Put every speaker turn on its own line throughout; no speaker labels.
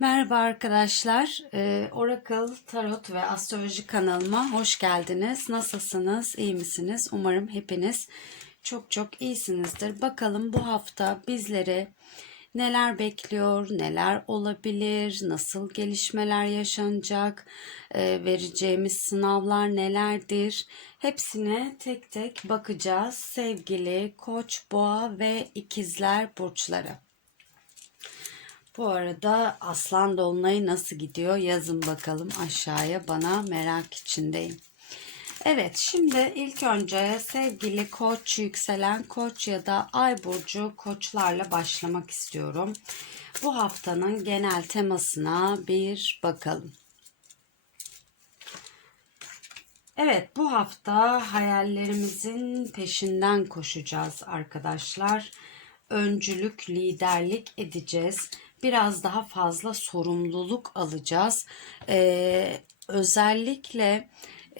Merhaba arkadaşlar. Ee, Oracle Tarot ve Astroloji kanalıma hoş geldiniz. Nasılsınız? İyi misiniz? Umarım hepiniz çok çok iyisinizdir. Bakalım bu hafta bizleri neler bekliyor, neler olabilir, nasıl gelişmeler yaşanacak, ee, vereceğimiz sınavlar nelerdir? Hepsine tek tek bakacağız sevgili Koç, Boğa ve İkizler burçları. Bu arada Aslan Dolunay'ı nasıl gidiyor yazın bakalım aşağıya bana merak içindeyim. Evet şimdi ilk önce sevgili koç yükselen koç ya da ay burcu koçlarla başlamak istiyorum. Bu haftanın genel temasına bir bakalım. Evet bu hafta hayallerimizin peşinden koşacağız arkadaşlar. Öncülük, liderlik edeceğiz biraz daha fazla sorumluluk alacağız. Ee, özellikle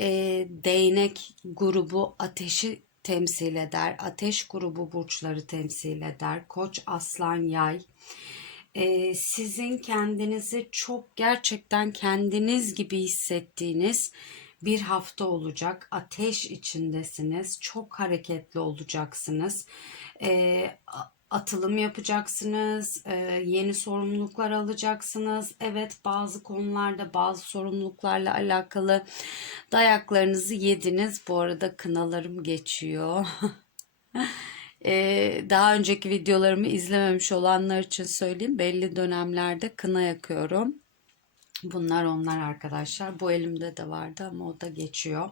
e, değnek grubu ateşi temsil eder. Ateş grubu burçları temsil eder. Koç, aslan, yay. Ee, sizin kendinizi çok gerçekten kendiniz gibi hissettiğiniz bir hafta olacak. Ateş içindesiniz. Çok hareketli olacaksınız. Ee, atılım yapacaksınız, e, yeni sorumluluklar alacaksınız. Evet bazı konularda bazı sorumluluklarla alakalı dayaklarınızı yediniz. Bu arada kınalarım geçiyor. e, daha önceki videolarımı izlememiş olanlar için söyleyeyim. Belli dönemlerde kına yakıyorum. Bunlar onlar arkadaşlar. Bu elimde de vardı ama o da geçiyor.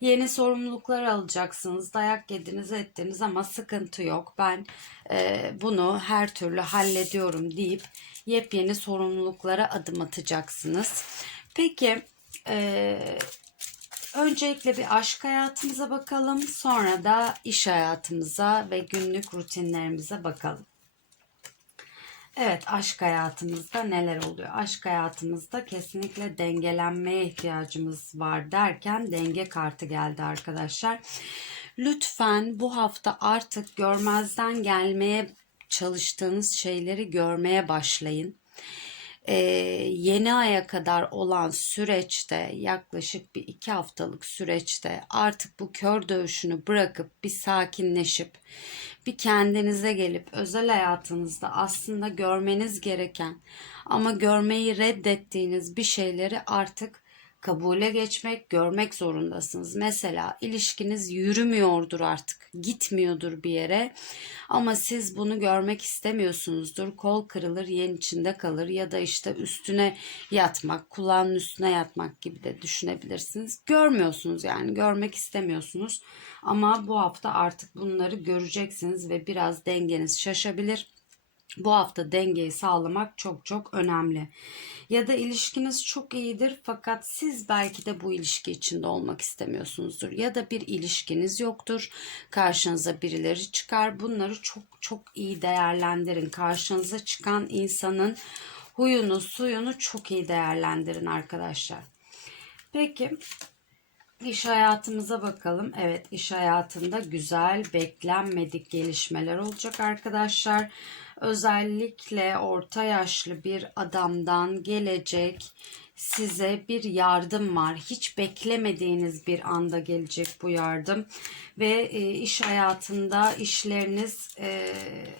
Yeni sorumluluklar alacaksınız. Dayak yediniz ettiniz ama sıkıntı yok. Ben e, bunu her türlü hallediyorum deyip yepyeni sorumluluklara adım atacaksınız. Peki e, öncelikle bir aşk hayatımıza bakalım. Sonra da iş hayatımıza ve günlük rutinlerimize bakalım. Evet aşk hayatımızda neler oluyor? Aşk hayatımızda kesinlikle dengelenmeye ihtiyacımız var derken denge kartı geldi arkadaşlar. Lütfen bu hafta artık görmezden gelmeye çalıştığınız şeyleri görmeye başlayın. Ee, yeni aya kadar olan süreçte yaklaşık bir iki haftalık süreçte artık bu kör dövüşünü bırakıp bir sakinleşip bir kendinize gelip özel hayatınızda aslında görmeniz gereken ama görmeyi reddettiğiniz bir şeyleri artık kabule geçmek, görmek zorundasınız. Mesela ilişkiniz yürümüyordur artık, gitmiyordur bir yere ama siz bunu görmek istemiyorsunuzdur. Kol kırılır, yen içinde kalır ya da işte üstüne yatmak, kulağının üstüne yatmak gibi de düşünebilirsiniz. Görmüyorsunuz yani, görmek istemiyorsunuz. Ama bu hafta artık bunları göreceksiniz ve biraz dengeniz şaşabilir bu hafta dengeyi sağlamak çok çok önemli. Ya da ilişkiniz çok iyidir fakat siz belki de bu ilişki içinde olmak istemiyorsunuzdur. Ya da bir ilişkiniz yoktur. Karşınıza birileri çıkar. Bunları çok çok iyi değerlendirin. Karşınıza çıkan insanın huyunu, suyunu çok iyi değerlendirin arkadaşlar. Peki İş hayatımıza bakalım. Evet iş hayatında güzel beklenmedik gelişmeler olacak arkadaşlar. Özellikle orta yaşlı bir adamdan gelecek size bir yardım var. Hiç beklemediğiniz bir anda gelecek bu yardım ve e, iş hayatında işleriniz e,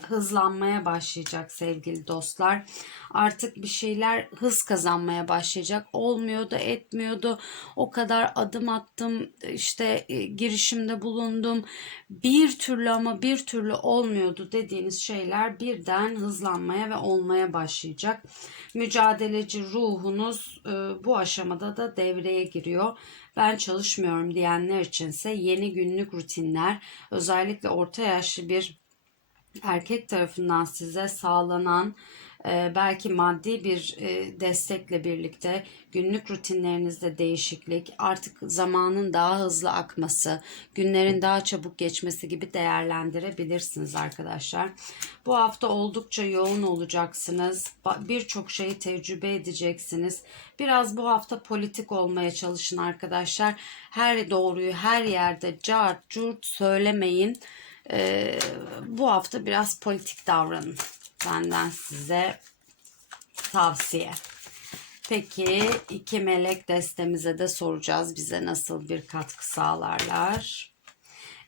hızlanmaya başlayacak sevgili dostlar. Artık bir şeyler hız kazanmaya başlayacak. Olmuyordu, etmiyordu. O kadar adım attım, işte e, girişimde bulundum. Bir türlü ama bir türlü olmuyordu dediğiniz şeyler birden hızlanmaya ve olmaya başlayacak. Mücadeleci ruhunuz bu aşamada da devreye giriyor. Ben çalışmıyorum diyenler içinse yeni günlük rutinler özellikle orta yaşlı bir erkek tarafından size sağlanan belki maddi bir e, destekle birlikte günlük rutinlerinizde değişiklik, artık zamanın daha hızlı akması, günlerin daha çabuk geçmesi gibi değerlendirebilirsiniz arkadaşlar. Bu hafta oldukça yoğun olacaksınız. Birçok şeyi tecrübe edeceksiniz. Biraz bu hafta politik olmaya çalışın arkadaşlar. Her doğruyu her yerde cart curt söylemeyin. Ee, bu hafta biraz politik davranın benden size tavsiye. Peki iki melek destemize de soracağız bize nasıl bir katkı sağlarlar.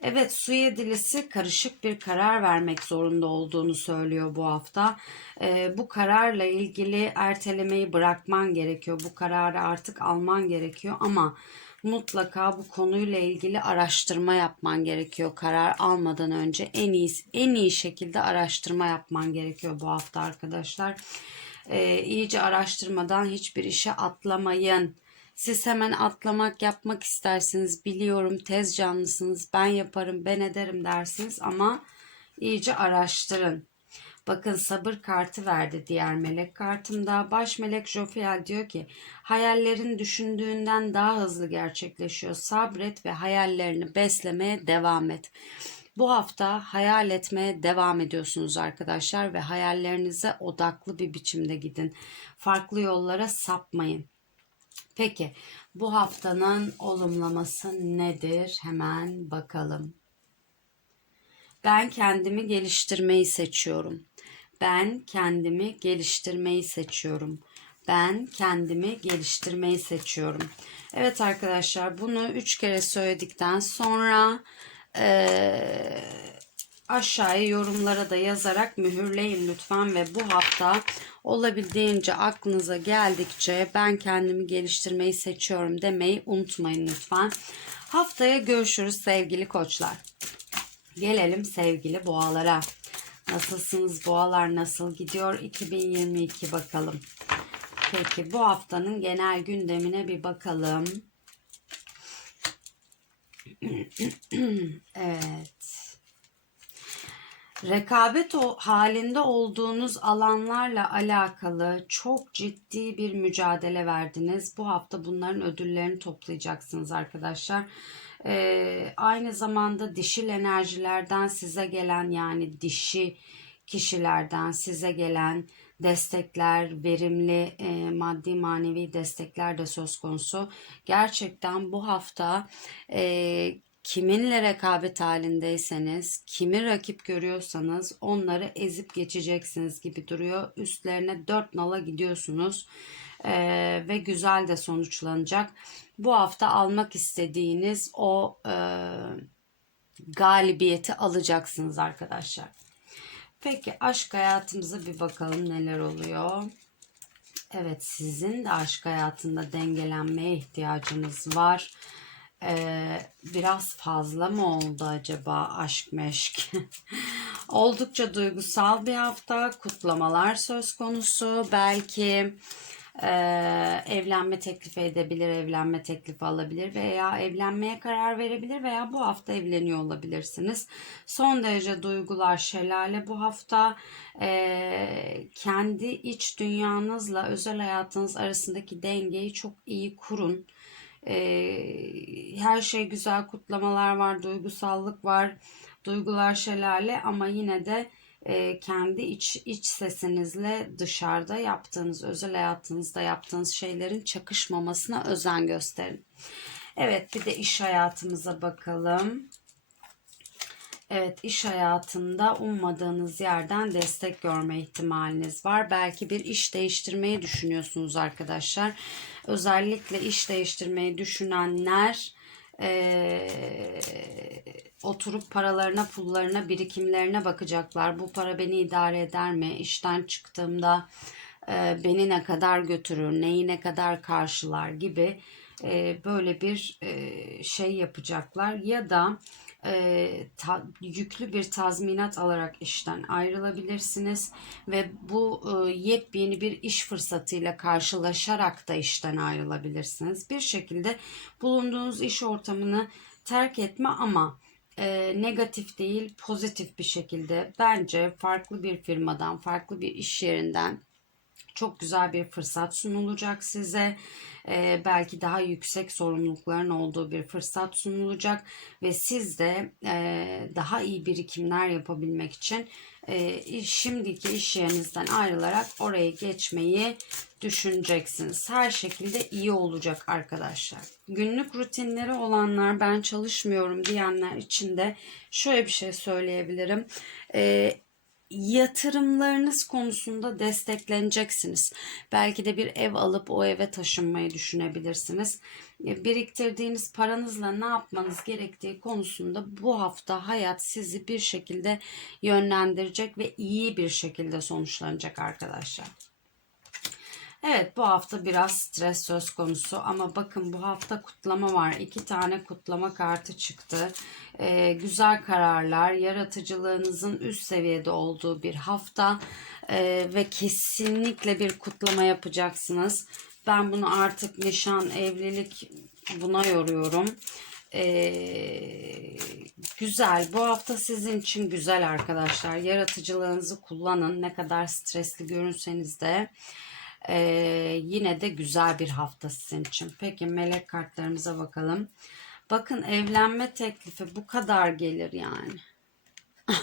Evet su yedilisi karışık bir karar vermek zorunda olduğunu söylüyor bu hafta. Ee, bu kararla ilgili ertelemeyi bırakman gerekiyor. Bu kararı artık alman gerekiyor ama mutlaka bu konuyla ilgili araştırma yapman gerekiyor. Karar almadan önce en iyi en iyi şekilde araştırma yapman gerekiyor bu hafta arkadaşlar. Ee, iyice araştırmadan hiçbir işe atlamayın. Siz hemen atlamak yapmak istersiniz. Biliyorum tez canlısınız. Ben yaparım, ben ederim dersiniz ama iyice araştırın. Bakın sabır kartı verdi diğer melek kartımda. Baş melek Jofiel diyor ki hayallerin düşündüğünden daha hızlı gerçekleşiyor. Sabret ve hayallerini beslemeye devam et. Bu hafta hayal etmeye devam ediyorsunuz arkadaşlar ve hayallerinize odaklı bir biçimde gidin. Farklı yollara sapmayın. Peki bu haftanın olumlaması nedir? Hemen bakalım. Ben kendimi geliştirmeyi seçiyorum. Ben kendimi geliştirmeyi seçiyorum. Ben kendimi geliştirmeyi seçiyorum. Evet arkadaşlar bunu üç kere söyledikten sonra ee, aşağıya yorumlara da yazarak mühürleyin lütfen ve bu hafta olabildiğince aklınıza geldikçe ben kendimi geliştirmeyi seçiyorum demeyi unutmayın lütfen. Haftaya görüşürüz sevgili koçlar. Gelelim sevgili boğalara. Nasılsınız boğalar nasıl gidiyor 2022 bakalım. Peki bu haftanın genel gündemine bir bakalım. evet. Rekabet halinde olduğunuz alanlarla alakalı çok ciddi bir mücadele verdiniz. Bu hafta bunların ödüllerini toplayacaksınız arkadaşlar. Ee, aynı zamanda dişil enerjilerden size gelen yani dişi kişilerden size gelen destekler, verimli e, maddi manevi destekler de söz konusu. Gerçekten bu hafta e, kiminle rekabet halindeyseniz, kimi rakip görüyorsanız onları ezip geçeceksiniz gibi duruyor. Üstlerine dört nala gidiyorsunuz ee, ve güzel de sonuçlanacak. Bu hafta almak istediğiniz o e, galibiyeti alacaksınız arkadaşlar. Peki aşk hayatımıza bir bakalım neler oluyor. Evet sizin de aşk hayatında dengelenmeye ihtiyacınız var. Ee, biraz fazla mı oldu acaba aşk meşk? Oldukça duygusal bir hafta. Kutlamalar söz konusu. Belki ee, evlenme teklifi edebilir, evlenme teklifi alabilir veya evlenmeye karar verebilir veya bu hafta evleniyor olabilirsiniz. Son derece duygular şelale bu hafta e, kendi iç dünyanızla özel hayatınız arasındaki dengeyi çok iyi kurun. E, her şey güzel kutlamalar var, duygusallık var, duygular şelale ama yine de e, kendi iç, iç sesinizle dışarıda yaptığınız, özel hayatınızda yaptığınız şeylerin çakışmamasına özen gösterin. Evet bir de iş hayatımıza bakalım. Evet iş hayatında ummadığınız yerden destek görme ihtimaliniz var. Belki bir iş değiştirmeyi düşünüyorsunuz arkadaşlar. Özellikle iş değiştirmeyi düşünenler e, oturup paralarına, pullarına, birikimlerine bakacaklar. Bu para beni idare eder mi? İşten çıktığımda e, beni ne kadar götürür, neyi ne kadar karşılar gibi e, böyle bir e, şey yapacaklar. Ya da e, ta, yüklü bir tazminat alarak işten ayrılabilirsiniz ve bu e, yepyeni bir iş fırsatıyla karşılaşarak da işten ayrılabilirsiniz. Bir şekilde bulunduğunuz iş ortamını terk etme ama e, negatif değil pozitif bir şekilde bence farklı bir firmadan farklı bir iş yerinden çok güzel bir fırsat sunulacak size. Ee, belki daha yüksek sorumlulukların olduğu bir fırsat sunulacak ve siz de e, daha iyi birikimler yapabilmek için e, şimdiki iş yerinizden ayrılarak oraya geçmeyi düşüneceksiniz. Her şekilde iyi olacak arkadaşlar. Günlük rutinleri olanlar ben çalışmıyorum diyenler için de şöyle bir şey söyleyebilirim. E, yatırımlarınız konusunda destekleneceksiniz. Belki de bir ev alıp o eve taşınmayı düşünebilirsiniz. E, Biriktirdiğiniz paranızla ne yapmanız gerektiği konusunda bu hafta hayat sizi bir şekilde yönlendirecek ve iyi bir şekilde sonuçlanacak arkadaşlar. Evet bu hafta biraz stres söz konusu ama bakın bu hafta kutlama var. İki tane kutlama kartı çıktı. Ee, güzel kararlar, yaratıcılığınızın üst seviyede olduğu bir hafta Ee, ve kesinlikle bir kutlama yapacaksınız. Ben bunu artık nişan, evlilik buna yoruyorum. Ee, güzel. Bu hafta sizin için güzel arkadaşlar. Yaratıcılığınızı kullanın. Ne kadar stresli görünseniz de. Ee, yine de güzel bir hafta sizin için. Peki melek kartlarımıza bakalım. Bakın evlenme teklifi bu kadar gelir yani.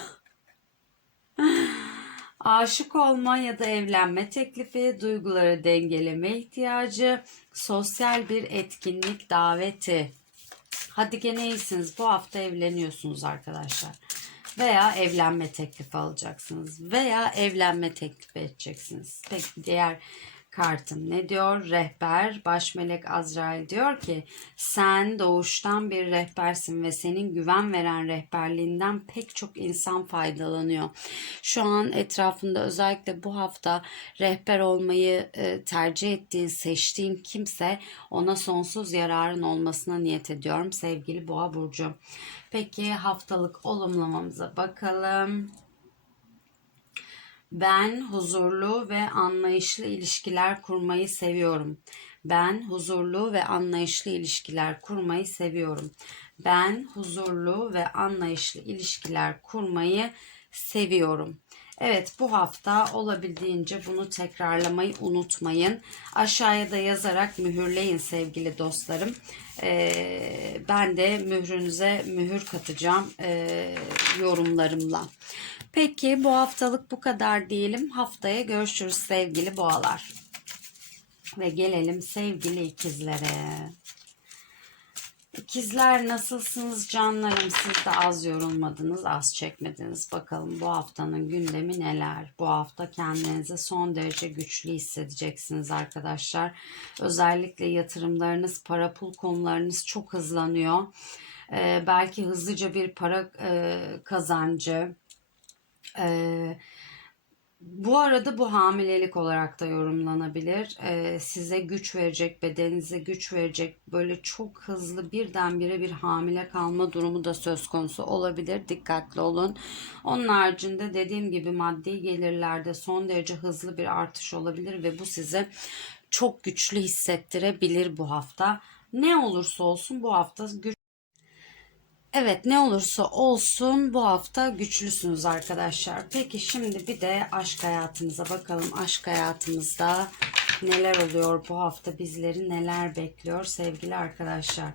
Aşık olma ya da evlenme teklifi, duyguları dengeleme ihtiyacı, sosyal bir etkinlik daveti. Hadi gene iyisiniz. Bu hafta evleniyorsunuz arkadaşlar. Veya evlenme teklifi alacaksınız. Veya evlenme teklifi edeceksiniz. Peki diğer kartım ne diyor? Rehber, baş melek Azrail diyor ki sen doğuştan bir rehbersin ve senin güven veren rehberliğinden pek çok insan faydalanıyor. Şu an etrafında özellikle bu hafta rehber olmayı e, tercih ettiğin, seçtiğin kimse ona sonsuz yararın olmasına niyet ediyorum sevgili Boğa Burcu. Peki haftalık olumlamamıza bakalım. Ben huzurlu ve anlayışlı ilişkiler kurmayı seviyorum. Ben huzurlu ve anlayışlı ilişkiler kurmayı seviyorum. Ben huzurlu ve anlayışlı ilişkiler kurmayı seviyorum. Evet bu hafta olabildiğince bunu tekrarlamayı unutmayın. Aşağıya da yazarak mühürleyin sevgili dostlarım. Ee, ben de mührünüze mühür katacağım e, yorumlarımla. Peki bu haftalık bu kadar diyelim. Haftaya görüşürüz sevgili boğalar. Ve gelelim sevgili ikizlere. İkizler nasılsınız canlarım? Siz de az yorulmadınız, az çekmediniz. Bakalım bu haftanın gündemi neler? Bu hafta kendinizi son derece güçlü hissedeceksiniz arkadaşlar. Özellikle yatırımlarınız, para pul konularınız çok hızlanıyor. Ee, belki hızlıca bir para e, kazancı, ee, bu arada bu hamilelik olarak da yorumlanabilir. Ee, size güç verecek, bedeninize güç verecek böyle çok hızlı birdenbire bir hamile kalma durumu da söz konusu olabilir. Dikkatli olun. Onun haricinde dediğim gibi maddi gelirlerde son derece hızlı bir artış olabilir ve bu size çok güçlü hissettirebilir bu hafta. Ne olursa olsun bu hafta güç Evet ne olursa olsun bu hafta güçlüsünüz arkadaşlar. Peki şimdi bir de aşk hayatımıza bakalım. Aşk hayatımızda neler oluyor bu hafta bizleri neler bekliyor sevgili arkadaşlar.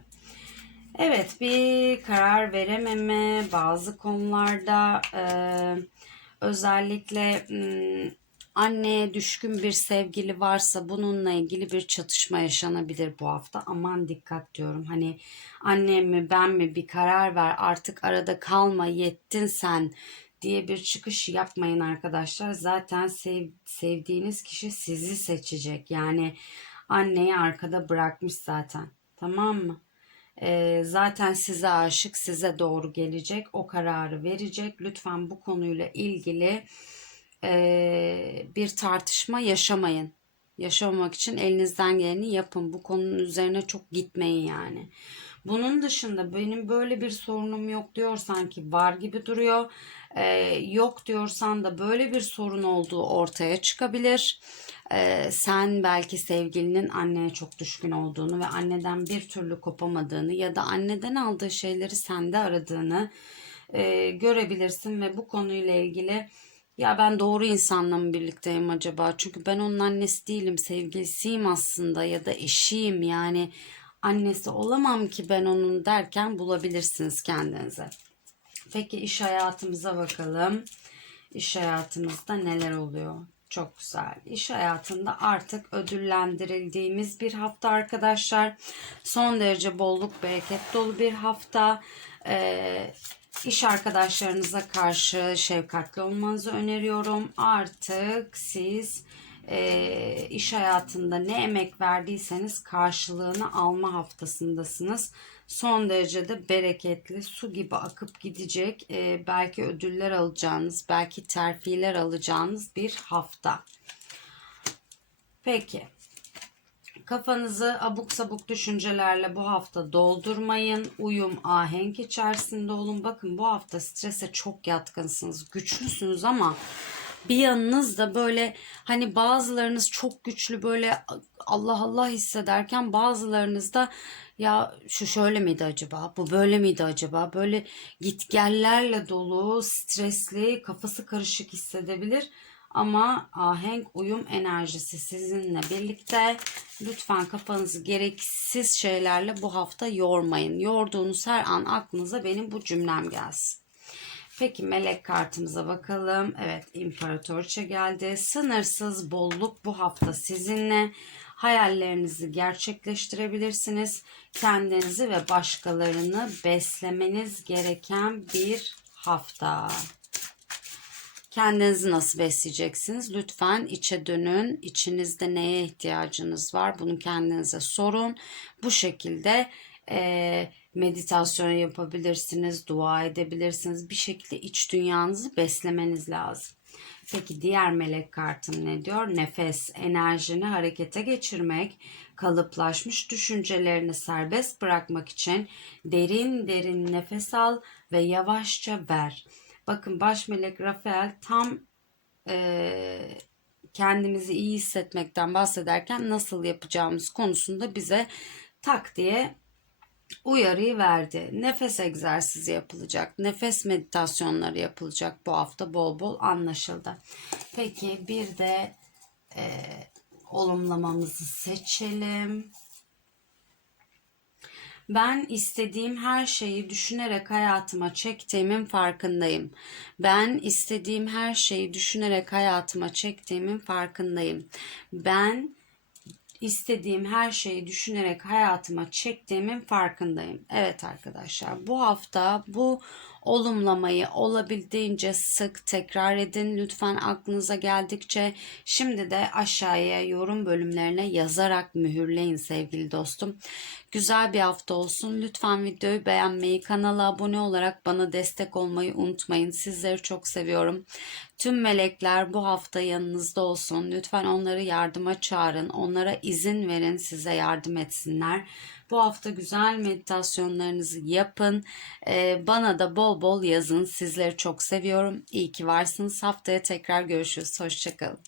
Evet bir karar verememe bazı konularda e, özellikle m, anneye düşkün bir sevgili varsa bununla ilgili bir çatışma yaşanabilir bu hafta. Aman dikkat diyorum. Hani annem mi ben mi bir karar ver artık arada kalma yettin sen diye bir çıkış yapmayın arkadaşlar. Zaten sev, sevdiğiniz kişi sizi seçecek. Yani anneyi arkada bırakmış zaten. Tamam mı? Ee, zaten size aşık, size doğru gelecek, o kararı verecek. Lütfen bu konuyla ilgili e, bir tartışma yaşamayın. Yaşamamak için elinizden geleni yapın. Bu konunun üzerine çok gitmeyin yani. Bunun dışında benim böyle bir sorunum yok diyorsan ki var gibi duruyor. Ee, yok diyorsan da böyle bir sorun olduğu ortaya çıkabilir. Ee, sen belki sevgilinin anneye çok düşkün olduğunu ve anneden bir türlü kopamadığını ya da anneden aldığı şeyleri sende aradığını e, görebilirsin ve bu konuyla ilgili ya ben doğru insanla mı birlikteyim acaba? Çünkü ben onun annesi değilim, sevgilisiyim aslında ya da eşiyim yani annesi olamam ki ben onun derken bulabilirsiniz kendinize. Peki iş hayatımıza bakalım. İş hayatımızda neler oluyor? Çok güzel. İş hayatında artık ödüllendirildiğimiz bir hafta arkadaşlar. Son derece bolluk bereket dolu bir hafta. Ee, İş arkadaşlarınıza karşı şefkatli olmanızı öneriyorum. Artık siz e, iş hayatında ne emek verdiyseniz karşılığını alma haftasındasınız. Son derece de bereketli, su gibi akıp gidecek, e, belki ödüller alacağınız, belki terfiler alacağınız bir hafta. Peki. Kafanızı abuk sabuk düşüncelerle bu hafta doldurmayın. Uyum, ahenk içerisinde olun. Bakın bu hafta strese çok yatkınsınız. Güçlüsünüz ama bir yanınız da böyle hani bazılarınız çok güçlü böyle Allah Allah hissederken bazılarınız da ya şu şöyle miydi acaba bu böyle miydi acaba böyle gitgellerle dolu stresli kafası karışık hissedebilir ama ahenk uyum enerjisi sizinle birlikte lütfen kafanızı gereksiz şeylerle bu hafta yormayın yorduğunuz her an aklınıza benim bu cümlem gelsin Peki melek kartımıza bakalım. Evet imparatorça geldi. Sınırsız bolluk bu hafta sizinle. Hayallerinizi gerçekleştirebilirsiniz. Kendinizi ve başkalarını beslemeniz gereken bir hafta. Kendinizi nasıl besleyeceksiniz? Lütfen içe dönün. İçinizde neye ihtiyacınız var? Bunu kendinize sorun. Bu şekilde eee meditasyon yapabilirsiniz, dua edebilirsiniz. Bir şekilde iç dünyanızı beslemeniz lazım. Peki diğer melek kartım ne diyor? Nefes, enerjini harekete geçirmek, kalıplaşmış düşüncelerini serbest bırakmak için derin derin nefes al ve yavaşça ver. Bakın baş melek Rafael tam e, kendimizi iyi hissetmekten bahsederken nasıl yapacağımız konusunda bize tak diye uyarıyı verdi. Nefes egzersizi yapılacak. Nefes meditasyonları yapılacak bu hafta bol bol anlaşıldı. Peki bir de e, olumlamamızı seçelim. Ben istediğim her şeyi düşünerek hayatıma çektiğimin farkındayım. Ben istediğim her şeyi düşünerek hayatıma çektiğimin farkındayım. Ben istediğim her şeyi düşünerek hayatıma çektiğimin farkındayım. Evet arkadaşlar bu hafta bu olumlamayı olabildiğince sık tekrar edin. Lütfen aklınıza geldikçe şimdi de aşağıya yorum bölümlerine yazarak mühürleyin sevgili dostum. Güzel bir hafta olsun. Lütfen videoyu beğenmeyi, kanala abone olarak bana destek olmayı unutmayın. Sizleri çok seviyorum. Tüm melekler bu hafta yanınızda olsun. Lütfen onları yardıma çağırın. Onlara izin verin size yardım etsinler. Bu hafta güzel meditasyonlarınızı yapın. Ee, bana da bol bol yazın. Sizleri çok seviyorum. İyi ki varsınız. Haftaya tekrar görüşürüz. Hoşçakalın.